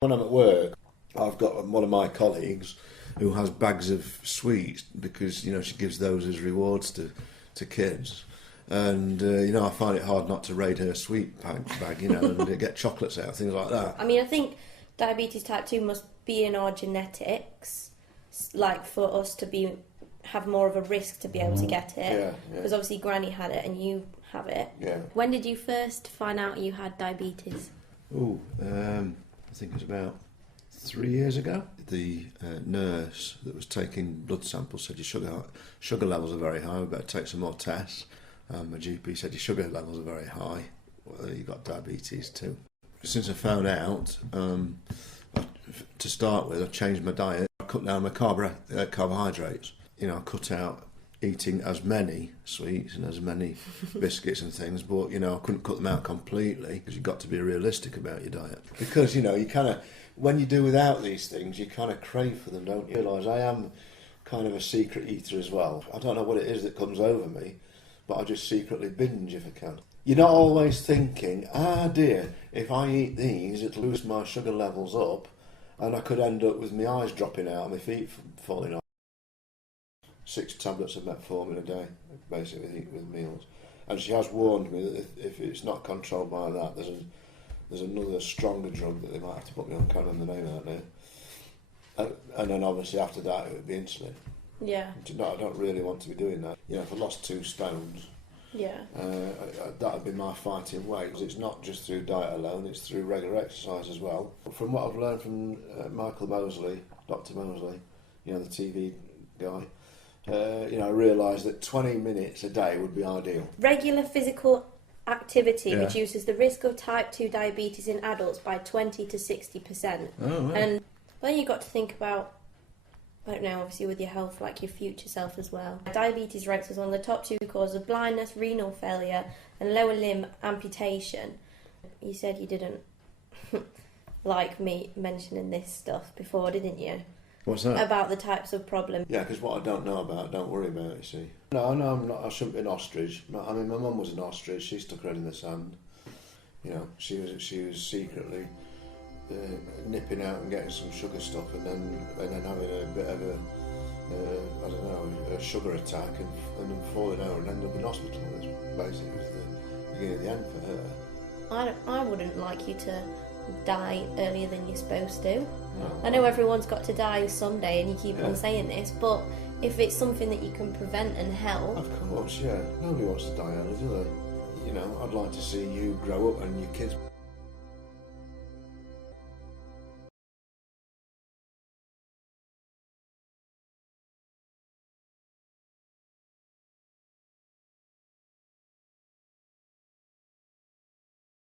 When I'm at work, I've got one of my colleagues who has bags of sweets because she gives those as rewards to kids. And I find it hard not to raid her sweet bag, and get chocolates out, things like that. I mean, I think diabetes type 2 must be in our genetics, like for us to have more of a risk to be able to get it. Yeah. Because obviously Granny had it and you have it. Yeah. When did you first find out you had diabetes? I think it was about 3 years ago. The nurse that was taking blood samples said your sugar levels are very high, we better take some more tests. My GP said your sugar levels are very high, well, you've got diabetes too. Since I found out, to start with, I changed my diet. I cut down my carbohydrates. I cut out eating as many sweets and as many biscuits and things, but I couldn't cut them out completely because you've got to be realistic about your diet. Because you kind of, when you do without these things, you kind of crave for them, don't you? Realise I am kind of a secret eater as well. I don't know what it is that comes over me, but I just secretly binge if I can. You're not always thinking, dear, if I eat these, it'll lose my sugar levels up, and I could end up with my eyes dropping out and my feet falling off. 6 tablets of metformin a day, basically, with meals. And she has warned me that if it's not controlled by that, there's another stronger drug that they might have to put me on. I can't remember the name out there. And then obviously after that it would be insulin. Yeah. No, I don't really want to be doing that. If I lost 2 stones, that would be my fighting weight. It's not just through diet alone, it's through regular exercise as well. From what I've learned from Michael Mosley, Dr. Mosley, the TV guy, I realised that 20 minutes a day would be ideal. Regular physical activity reduces the risk of type 2 diabetes in adults by 20 to 60%. Oh, right. And then you've got to think about, I don't know, obviously with your health, like your future self as well. Diabetes ranks as one of the top 2 causes of blindness, renal failure and lower limb amputation. You said you didn't like me mentioning this stuff before, didn't you? What's that? About the types of problems. Yeah, because what I don't know about, don't worry about, you see. No, I'm not. I shouldn't be an ostrich. I mean, my mum was an ostrich. She stuck her head in the sand. She was secretly nipping out and getting some sugar stuff, and then having a bit of a sugar attack, and then falling over and ending up in hospital. It was the beginning of the end for her. I wouldn't like you to die earlier than you're supposed to. No. I know everyone's got to die someday and you keep on saying this, but if it's something that you can prevent and help... Of course, yeah. Nobody wants to die early, do they? I'd like to see you grow up and your kids